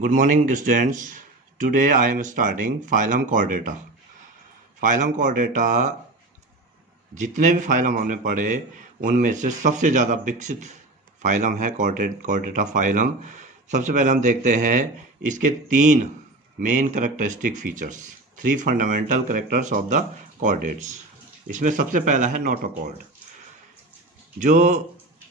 Good morning, students. Today I am starting phylum Chordata. phylum Chordata जितने भी phylum हमने पढ़े उनमें से सबसे ज़्यादा विकसित फाइलम है कॉर्डेटा फाइलम। सबसे पहले हम देखते हैं इसके तीन main characteristic features, three fundamental characters of the chordates. इसमें सबसे पहला है नोटोकॉर्ड। जो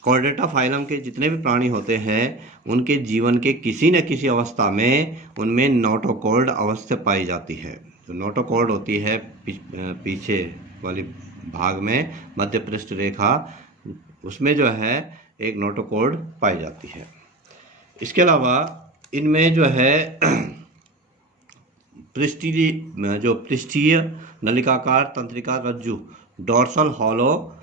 कॉर्डेटा फाइलम के जितने भी प्राणी होते हैं उनके जीवन के किसी न किसी अवस्था में उनमें नोटोकॉर्ड अवस्था पाई जाती है। जो नोटोकॉर्ड होती है पीछे वाली भाग में मध्य पृष्ठ रेखा, उसमें जो है एक नोटोकॉर्ड पाई जाती है। इसके अलावा इनमें जो है पृष्ठीय नलिकाकार तंत्रिका रज्जु, डोर्सल हॉलो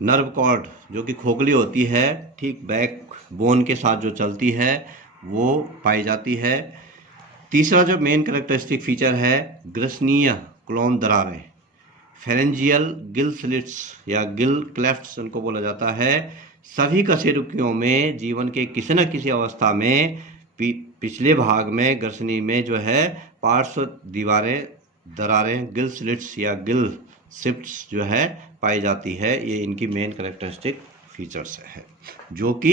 नर्व कॉर्ड जो कि खोखली होती है, ठीक बैक बोन के साथ जो चलती है, वो पाई जाती है। तीसरा जो मेन कैरेक्टरिस्टिक फीचर है ग्रसनीय क्लोम दरारें, फेरेंजियल गिल स्लिट्स या गिल क्लेफ्ट्स उनको बोला जाता है। सभी कशेरुकियों में जीवन के किसी न किसी अवस्था में पिछले भाग में ग्रसनी में जो है पार्श्व दीवारें दरारें गिल स्लिट्स या गिल शिफ्ट्स जो है पाई जाती है। ये इनकी मेन कैरेक्टरिस्टिक फीचर्स है जो कि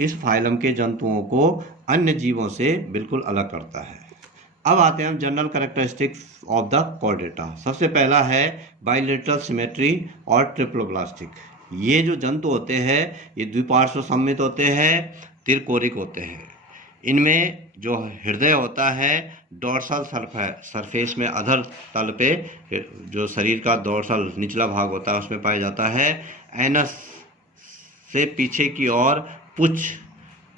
इस फाइलम के जंतुओं को अन्य जीवों से बिल्कुल अलग करता है। अब आते हैं हम general characteristic of the Chordata. सबसे पहला है बाइलेटरल सिमेट्री और ट्रिप्लोब्लास्टिक। ये जो जंतु होते हैं ये द्विपार्श्व सममित होते हैं, तिरकोरिक होते हैं। इनमें जो हृदय होता है डोर्सल सरफेस में अधर तल पे, जो शरीर का डोर्सल निचला भाग होता है उसमें पाया जाता है। एनस से पीछे की ओर पुच्छ,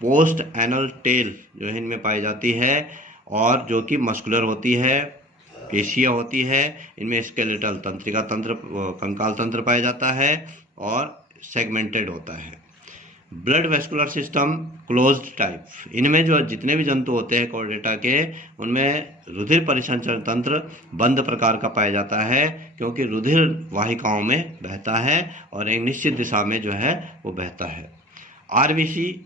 पोस्ट एनल टेल जो है इनमें पाई जाती है और जो कि मस्कुलर होती है, पेशियाँ होती है। इनमें स्केलेटल तंत्रिका तंत्र, कंकाल तंत्र पाया जाता है और सेगमेंटेड होता है। Blood vascular system closed type. इनमें जो जितने भी जंतु होते हैं कॉर्डेटा के, उनमें रुधिर परिसंचरण तंत्र बंद प्रकार का पाया जाता है, क्योंकि रुधिर वाहिकाओं में बहता है और एक निश्चित दिशा में जो है वो बहता है। आरबीसी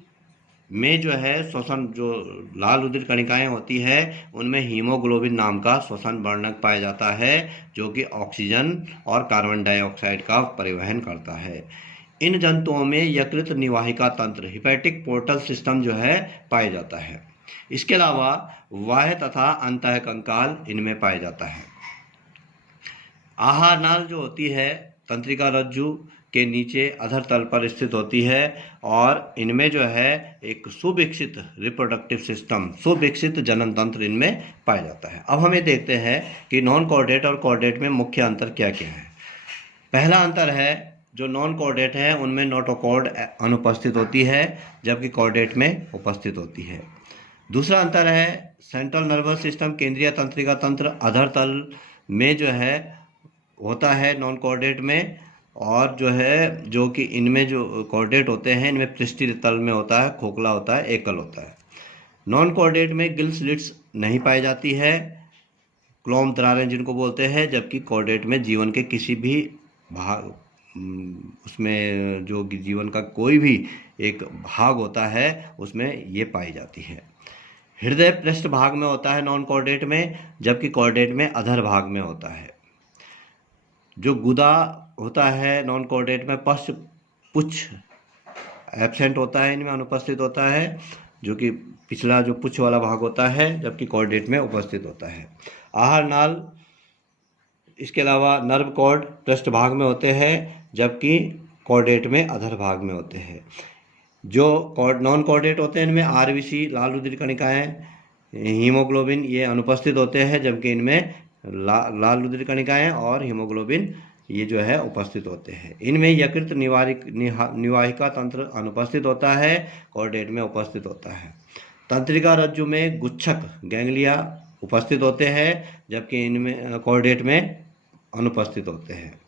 में जो है श्वसन, जो लाल रुधिर कणिकाएं होती है उनमें हीमोग्लोबिन नाम का श्वसन वर्णक पाया जाता है जो कि ऑक्सीजन और कार्बन डाइऑक्साइड का परिवहन करता है। इन जंतुओं में यकृत निवाहिका तंत्र, हिपैटिक पोर्टल सिस्टम जो है पाया जाता है। इसके अलावा बाह्य तथा अंतः कंकाल इनमें पाया जाता है। आहार नाल जो होती है तंत्रिका रज्जु के नीचे अधर तल पर स्थित होती है और इनमें जो है एक सुविकसित रिप्रोडक्टिव सिस्टम, सुविकसित जनन तंत्र इनमें पाया जाता है। अब हमें देखते हैं कि नॉन कॉर्डेट और कॉर्डेट में मुख्य अंतर क्या क्या है। पहला अंतर है जो नॉन कॉर्डेट है उनमें नोटोकॉर्ड अनुपस्थित होती है जबकि कॉर्डेट में उपस्थित होती है। दूसरा अंतर है सेंट्रल नर्वस सिस्टम, केंद्रीय तंत्रिका तंत्र अधर तल में जो है होता है नॉन कॉर्डेट में, और जो है जो कि इनमें जो कॉर्डेट होते हैं इनमें पृष्ठीय तल में होता है, खोखला होता है, एकल होता है। नॉन कॉर्डेट में गिल स्लिट्स नहीं पाई जाती है, क्लोम दरारें जिनको बोलते हैं, जबकि कॉर्डेट में जीवन के किसी भी भाग, उसमें जो जीवन का कोई भी एक भाग होता है उसमें ये पाई जाती है। हृदय पृष्ठ भाग में होता है नॉन कॉर्डेट में, जबकि कॉर्डेट में अधर भाग में होता है। जो गुदा होता है नॉन कॉर्डेट में पुच्छ एब्सेंट होता है, इनमें अनुपस्थित होता है, जो कि पिछला जो पुच्छ वाला भाग होता है, जबकि कॉर्डेट में उपस्थित होता है। आहार नाल, इसके अलावा नर्व कॉर्ड पृष्ठ भाग में होते हैं जबकि कॉर्डेट में अधर भाग में होते हैं। जो नॉन कॉर्डेट होते हैं इनमें आरबीसी, लाल रुधिर कणिकाएं, हीमोग्लोबिन ये अनुपस्थित होते हैं, जबकि इनमें लाल रुधिर कणिकाएं और हीमोग्लोबिन ये जो है उपस्थित होते हैं। इनमें यकृत निवाहिका तंत्र अनुपस्थित होता है, कॉर्डेट में उपस्थित होता है। तंत्रिका रज्जु में गुच्छक गैंग्लिया उपस्थित होते हैं, जबकि इनमें कॉर्डेट में अनुपस्थित होते हैं।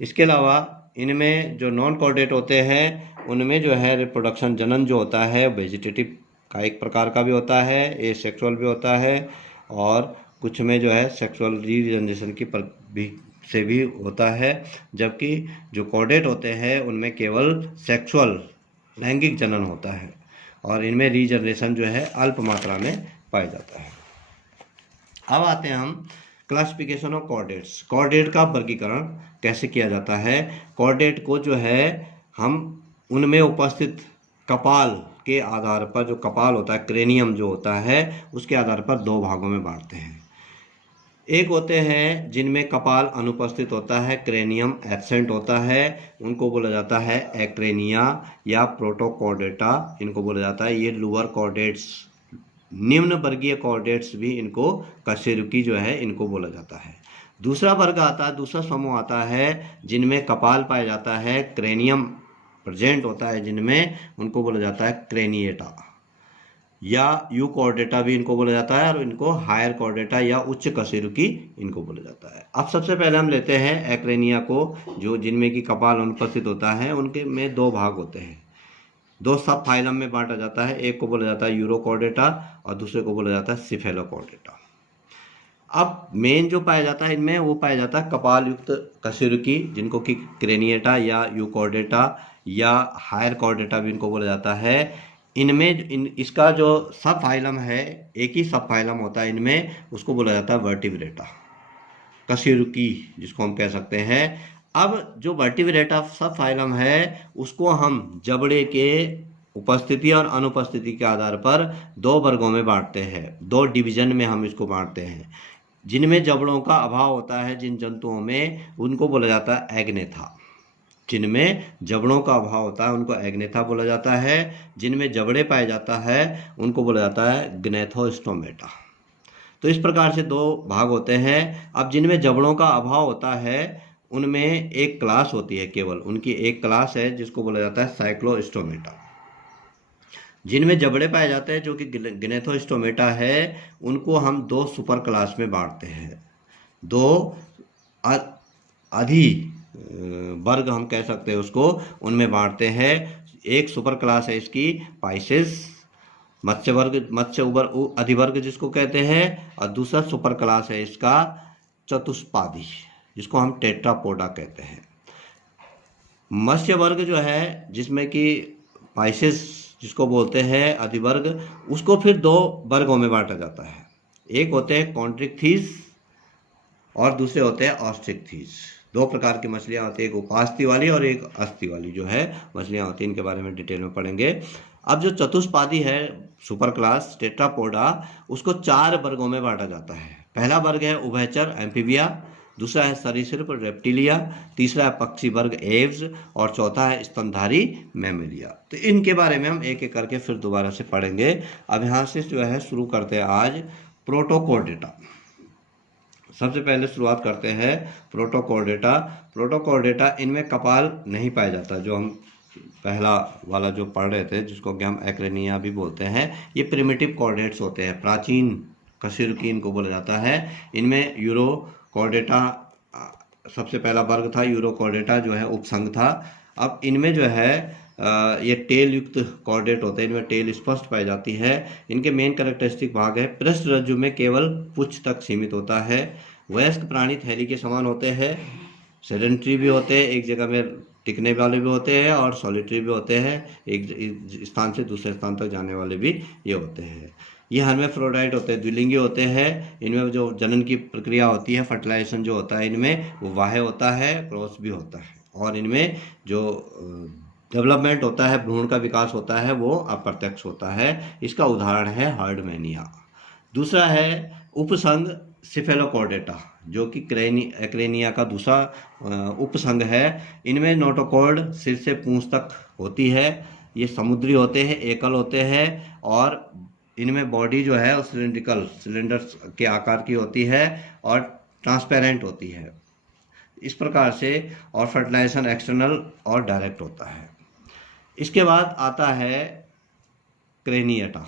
इसके अलावा इनमें जो नॉन कॉर्डेट होते हैं उनमें जो है रिप्रोडक्शन, जनन जो होता है वेजिटेटिव का एक प्रकार का भी होता है, ए सेक्सुअल भी होता है, और कुछ में जो है सेक्सुअल रीजनरेशन की से भी होता है, जबकि जो कॉर्डेट होते हैं उनमें केवल सेक्सुअल लैंगिक जनन होता है। और इनमें रीजनरेशन जो है अल्प मात्रा में पाया जाता है। अब आते हैं हम क्लासिफिकेशन ऑफ कॉर्डेट्स। कॉर्डेट का वर्गीकरण कैसे किया जाता है। कॉर्डेट को जो है हम उनमें उपस्थित कपाल के आधार पर, जो कपाल होता है, क्रेनियम जो होता है, उसके आधार पर दो भागों में बांटते हैं। एक होते हैं जिनमें कपाल अनुपस्थित होता है, क्रेनियम एब्सेंट होता है, उनको बोला जाता है एक्रेनिया या प्रोटोकॉर्डेटा, इनको बोला जाता है। ये लोअर कॉर्डेट्स, निम्न वर्गीय कॉर्डेट्स भी इनको कशेरुकी जो है इनको बोला जाता है। दूसरा वर्ग आता है, दूसरा समूह आता है जिनमें कपाल पाया जाता है, क्रेनियम प्रेजेंट होता है जिनमें, उनको बोला जाता है क्रेनिएटा या यू कॉर्डेटा भी इनको बोला जाता है, और इनको हायर कॉर्डेटा या उच्च कशेरुकी इनको बोला जाता है। अब सबसे पहले हम लेते हैं एक्रेनिया को, जो जिनमें कि कपाल अनुपस्थित होता है। उनके में दो भाग होते हैं, दो सब फाइलम में बांटा जाता है। एक को बोला जाता है यूरोकॉर्डेटा और दूसरे को बोला जाता है सिफेलोकॉर्डेटा। अब मेन जो पाया जाता है इनमें, वो पाया जाता है कपाल युक्त कशेरुकी, जिनको कि क्रेनिएटा या यूकॉर्डेटा या हायर कॉर्डेटा भी इनको बोला जाता है। इनमें इसका जो सब फाइलम है, एक ही सब फाइलम होता है इनमें, उसको बोला जाता है वर्टिब्रेटा, कशेरुकी जिसको हम कह सकते हैं। अब जो वर्टिब्रेटा सब फाइलम है उसको हम जबड़े के उपस्थिति और अनुपस्थिति के आधार पर दो वर्गों में बांटते हैं, दो डिवीजन में हम इसको बांटते हैं। जिनमें जबड़ों का अभाव होता है जिन जंतुओं में, उनको बोला जाता है एग्नेथा। जिनमें जबड़ों का अभाव होता है उनको एग्नेथा बोला जाता है। जिनमें जबड़े पाए जाता है उनको बोला जाता है ग्नेथोस्टोमेटा। तो इस प्रकार से दो भाग होते हैं। अब जिनमें जबड़ों का अभाव होता है उनमें एक क्लास होती है, केवल उनकी एक क्लास है जिसको बोला जाता है साइक्लोस्टोमेटा। जिनमें जबड़े पाए जाते हैं जो कि ग्नेथोस्टोमेटा है, उनको हम दो सुपर क्लास में बांटते हैं, दो अधि वर्ग हम कह सकते हैं उसको, उनमें बांटते हैं। एक सुपर क्लास है इसकी पाइसेस, मत्स्य वर्ग, मत्स्य अधिवर्ग जिसको कहते हैं, और दूसरा सुपर क्लास है इसका चतुष्पादी, जिसको हम टेट्रापोडा कहते हैं। मत्स्य वर्ग जो है जिसमें कि पाइसेस जिसको बोलते हैं अधिवर्ग, उसको फिर दो वर्गों में बांटा जाता है। एक होते हैं कॉन्ट्रिक्थीस और दूसरे होते हैं ऑस्ट्रिक्थीस। दो प्रकार की मछलियाँ होती है, एक उपास्थि वाली और एक अस्थि वाली जो है मछलियाँ होती हैं। इनके बारे में डिटेल में पढ़ेंगे। अब जो चतुष्पादी है सुपर क्लास टेट्रापोडा, उसको चार वर्गों में बांटा जाता है। पहला वर्ग है उभयचर एम्फीबिया, दूसरा है सरीसृप रेप्टिलिया, तीसरा है पक्षी वर्ग एव्स, और चौथा है स्तनधारी मैमेलिया। तो इनके बारे में हम एक एक करके फिर दोबारा से पढ़ेंगे। अब यहाँ से जो है शुरू करते हैं आज प्रोटोकॉर्डेटा। सबसे पहले शुरुआत करते हैं प्रोटोकॉर्डेटा। प्रोटोकॉर्डेटा, इनमें कपाल नहीं पाया जाता, जो हम पहला वाला जो पढ़ रहे थे जिसको कि हम एक्रेनिया भी बोलते हैं। ये प्रिमिटिव कॉर्डेट्स होते हैं, प्राचीन कशेरुकी इनको बोला जाता है। इनमें यूरोकॉर्डेटा सबसे पहला वर्ग था, यूरोकॉर्डेटा जो है उपसंघ था। अब इनमें जो है ये टेल युक्त कॉर्डेट होते हैं, इनमें टेल स्पष्ट पाई जाती है। इनके मेन कैरेक्टरिस्टिक भाग है, पृष्ठ रज्जु में केवल पुच्छ तक सीमित होता है। वयस्क प्राणी थैली के समान होते हैं, सेडेंट्री भी होते हैं, एक जगह में टिकने वाले भी होते हैं, और सॉलिटरी भी होते हैं, एक स्थान से दूसरे स्थान तक जाने वाले भी ये होते हैं। ये हर्मेफ्रोडाइट होते हैं, द्विलिंगी होते हैं। इनमें जो जनन की प्रक्रिया होती है, फर्टिलाइजेशन जो होता है इनमें, वो बाह्य होता है, क्रॉस भी होता है। और इनमें जो डेवलपमेंट होता है, भ्रूण का विकास होता है, वो अप्रत्यक्ष होता है। इसका उदाहरण है हर्डमैनिया। दूसरा है उपसंघ सिफेलोकॉर्डेटा, जो कि एक्रेनिया का दूसरा उपसंघ है। इनमें नोटोकॉर्ड सिर से पूंछ तक होती है। ये समुद्री होते हैं, एकल होते हैं, और इनमें बॉडी जो है सिलेंड्रिकल, सिलेंडर के आकार की होती है और ट्रांसपेरेंट होती है इस प्रकार से। और फर्टिलाइजेशन एक्सटर्नल और डायरेक्ट होता है। इसके बाद आता है क्रेनिएटा,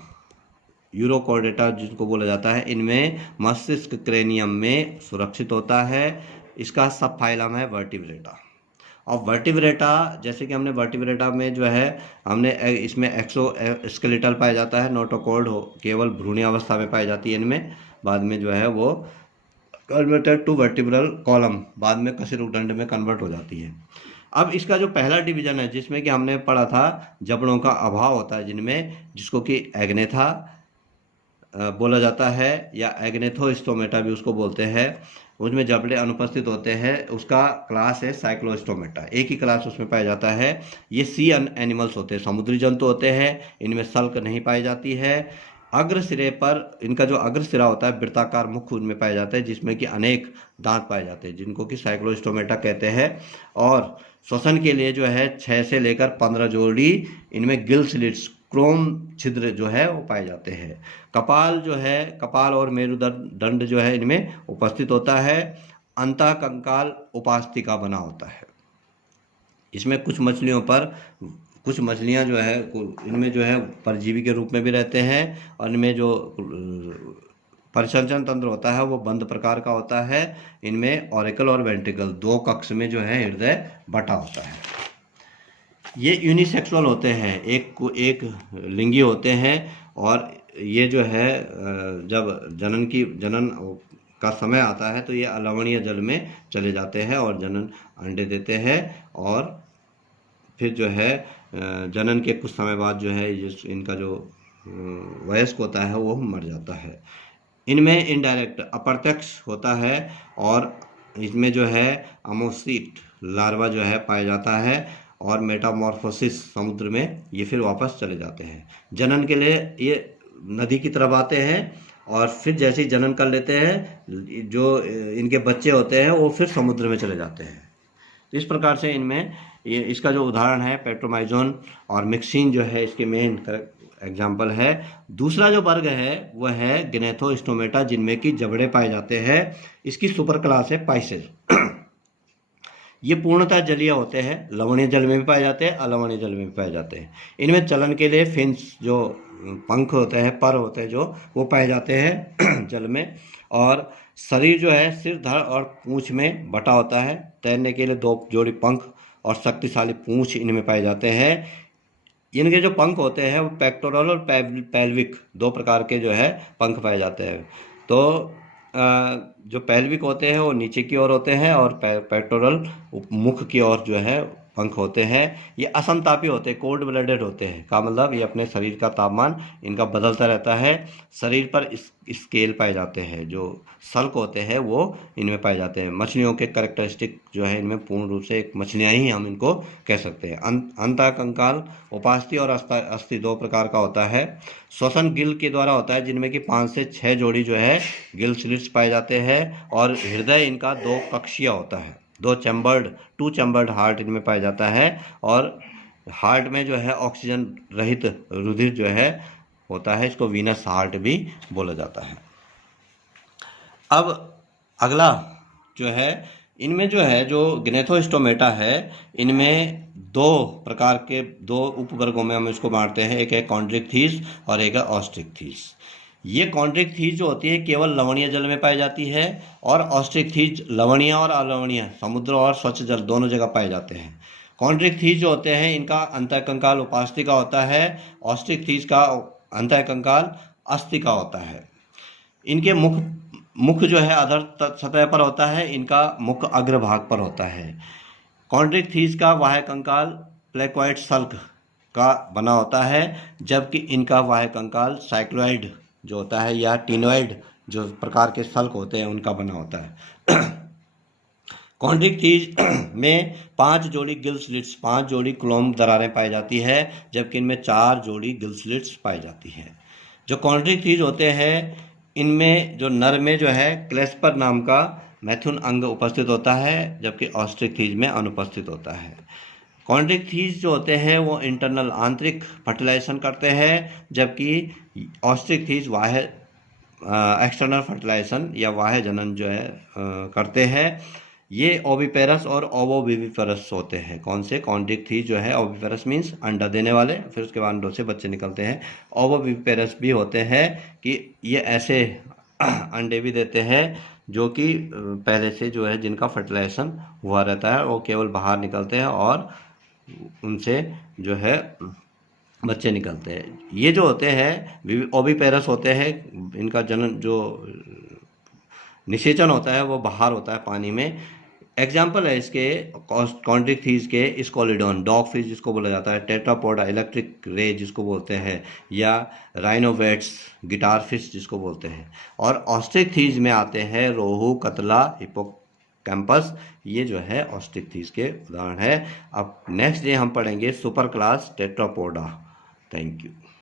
यूरोकॉर्डेटा जिसको बोला जाता है। इनमें मस्तिष्क क्रेनियम में सुरक्षित होता है। इसका सब फाइलम है वर्टिब्रेटा। और वर्टिब्रेटा, जैसे कि हमने वर्टिब्रेटा में जो है हमने इसमें एक्सोस्केलेटल पाया जाता है, नोटोकॉर्ड केवल भ्रूणीय अवस्था में पाई जाती है इनमें, बाद में जो है वो कन्वर्टेड टू वर्टिब्रल कॉलम, बाद में कशेरुकदंड में कन्वर्ट हो जाती है। अब इसका जो पहला डिवीजन है जिसमें कि हमने पढ़ा था जबड़ों का अभाव होता है जिनमें, जिसको कि एग्नेथा बोला जाता है या एग्नेथोस्टोमेटा भी उसको बोलते हैं, उसमें जबड़े अनुपस्थित होते हैं, उसका क्लास है साइक्लोस्टोमेटा, एक ही क्लास उसमें पाया जाता है। ये सी एनिमल्स होते हैं, समुद्री जंतु होते हैं, इनमें सल्क नहीं पाई जाती है। अग्र सिरे पर इनका जो अग्र सिरा होता है वृत्ताकार मुख उनमें पाया जाता है जिसमें कि अनेक दांत पाए जाते हैं जिनको कि साइक्लोस्टोमेटा कहते हैं। और श्वसन के लिए जो है 6 से लेकर 15 जोड़ी इनमें गिल स्लिट्स क्रोम छिद्र जो है वो पाए जाते हैं। कपाल जो है, कपाल और मेरुदंड जो है इनमें उपस्थित होता है। अंतःकंकाल उपास्तिका बना होता है। इसमें कुछ मछलियां जो है इनमें जो है परजीवी के रूप में भी रहते हैं और इनमें जो परिसंचरण तंत्र होता है वो बंद प्रकार का होता है। इनमें ऑरिकल और वेंट्रिकल 2 कक्ष में जो है हृदय बटा होता है। ये यूनिसेक्सुअल होते हैं, एक लिंगी होते हैं और ये जो है जब जनन का समय आता है तो ये अलवणीय जल में चले जाते हैं और जनन अंडे देते हैं और फिर जो है जनन के कुछ समय बाद जो है इनका जो वयस्क होता है वो मर जाता है। इनमें इनडायरेक्ट अप्रत्यक्ष होता है और इसमें जो है अमोसिट लार्वा जो है पाया जाता है और मेटामॉर्फोसिस समुद्र में ये फिर वापस चले जाते हैं। जनन के लिए ये नदी की तरफ आते हैं और फिर जैसे ही जनन कर लेते हैं जो इनके बच्चे होते हैं वो फिर समुद्र में चले जाते हैं। तो इस प्रकार से इनमें ये इसका जो उदाहरण है पेट्रोमाइजोन और मिक्सिन जो है इसके मेन एग्जाम्पल है। दूसरा जो वर्ग है वह है गिनेथोस्टोमेटा जिनमें कि जबड़े पाए जाते हैं। इसकी सुपर क्लास है पाइसेज। ये पूर्णतः जलीय होते हैं, लवणीय जल में भी पाए जाते हैं, अलवणीय जल में भी पाए जाते हैं। इनमें चलन के लिए फिन्स जो पंख होते हैं, पर होते हैं जो वो पाए जाते हैं जल में। और शरीर जो है सिर, धड़ और पूंछ में बटा होता है। तैरने के लिए 2 जोड़ी पंख और शक्तिशाली पूंछ इनमें पाए जाते हैं। इनके जो पंख होते हैं वो पेक्टोरल और पेल्विक 2 प्रकार के जो है पंख पाए जाते हैं। तो जो पेल्विक होते हैं वो नीचे की ओर होते हैं और पेक्टोरल मुख की ओर जो है पंख होते हैं। ये असमतापी होते हैं, कोल्ड ब्लडेड होते हैं का मतलब ये अपने शरीर का तापमान इनका बदलता रहता है। शरीर पर स्केल पाए जाते हैं, जो सल्क होते हैं वो इनमें पाए जाते हैं। मछलियों के कैरेक्टरिस्टिक जो है इनमें पूर्ण रूप से एक मछलियाँ ही हम इनको कह सकते हैं। अंतःकंकाल उपास्थि और अस्थि 2 प्रकार का होता है। श्वसन गिल के द्वारा होता है जिनमें कि 5 से 6 जोड़ी जो है गिल स्लिट्स पाए जाते हैं और हृदय इनका 2 कक्षीय होता है, 2 चैम्बर्ड हार्ट इनमें पाया जाता है और हार्ट में जो है ऑक्सीजन रहित रुधिर जो है होता है, इसको वीनस हार्ट भी बोला जाता है। अब अगला जो है इनमें जो है जो गिनेथोस्टोमेटा है इनमें 2 प्रकार के 2 उपवर्गों में हम इसको बांटते हैं। एक है कॉन्ड्रिक्थीस और एक है ऑस्ट्रिक्थीस। ये कॉन्ड्रिक्थीस जो होती है केवल लवणीय जल में पाई जाती है और ऑस्ट्रिक्थीस लवणीय और अलवणीय समुद्र और स्वच्छ जल दोनों जगह पाए जाते हैं। कॉन्ड्रिक्थीस जो होते हैं इनका अंतःकंकाल उपास्तिका होता है, ऑस्ट्रिक्थीस का अंतःकंकाल अस्तिका होता है। इनके मुख जो है अधर सतह पर होता है, इनका मुख अग्रभाग पर होता है। कॉन्ड्रिक्थीस का बाह्य कंकाल प्लेकोइड सल्क का बना होता है जबकि इनका बाह्य कंकाल साइक्लोइड जो होता है या टिनोइड जो प्रकार के सल्क होते हैं उनका बना होता है। कॉन्ड्रिक्थीस में 5 जोड़ी गिल स्लिट्स, 5 जोड़ी क्लोम दरारें पाई जाती है जबकि इनमें 4 जोड़ी गिल स्लिट्स पाई जाती है। जो कॉन्ड्रिक्थीस होते हैं इनमें जो नर में जो है क्लेस्पर नाम का मैथुन अंग उपस्थित होता है जबकि ऑस्ट्रिक्थीस में अनुपस्थित होता है। कॉन्ड्रिक्थीस जो होते हैं वो इंटरनल आंतरिक फर्टिलाइजेशन करते हैं जबकि ऑस्ट्रिक्थीस बाह्य एक्सटर्नल फर्टिलाइजेशन या बाह्य जनन जो है करते हैं। ये ओविपेरस और ओवोविविपेरस होते हैं। कौन से? कॉन्ड्रिक्थीस जो है ओविपेरस मीन्स अंडा देने वाले, फिर उसके बाद अंडों से बच्चे निकलते हैं। ओवोविविपेरस भी होते हैं कि ये ऐसे अंडे भी देते हैं जो कि पहले से जो है जिनका फर्टिलाइजेशन हुआ रहता है, वो केवल बाहर निकलते हैं और उनसे जो है बच्चे निकलते हैं। ये जो होते हैं ओविपेरस होते हैं, इनका जनन जो निषेचन होता है वो बाहर होता है पानी में। एग्जाम्पल है इसके कॉन्ट्रिक थीज के स्कोलिडॉन, डॉग फिश जिसको बोला जाता है, टेट्रापोडा, इलेक्ट्रिक रे जिसको बोलते हैं, या राइनोवेट्स, गिटार फिश जिसको बोलते हैं। और ऑस्ट्रिक थीज में आते हैं रोहू, कतला, हिप्पोकैम्पस, ये जो है ऑस्ट्रिक थीज के उदाहरण है। अब नेक्स्ट डे हम पढ़ेंगे super class Tetrapoda. Thank you.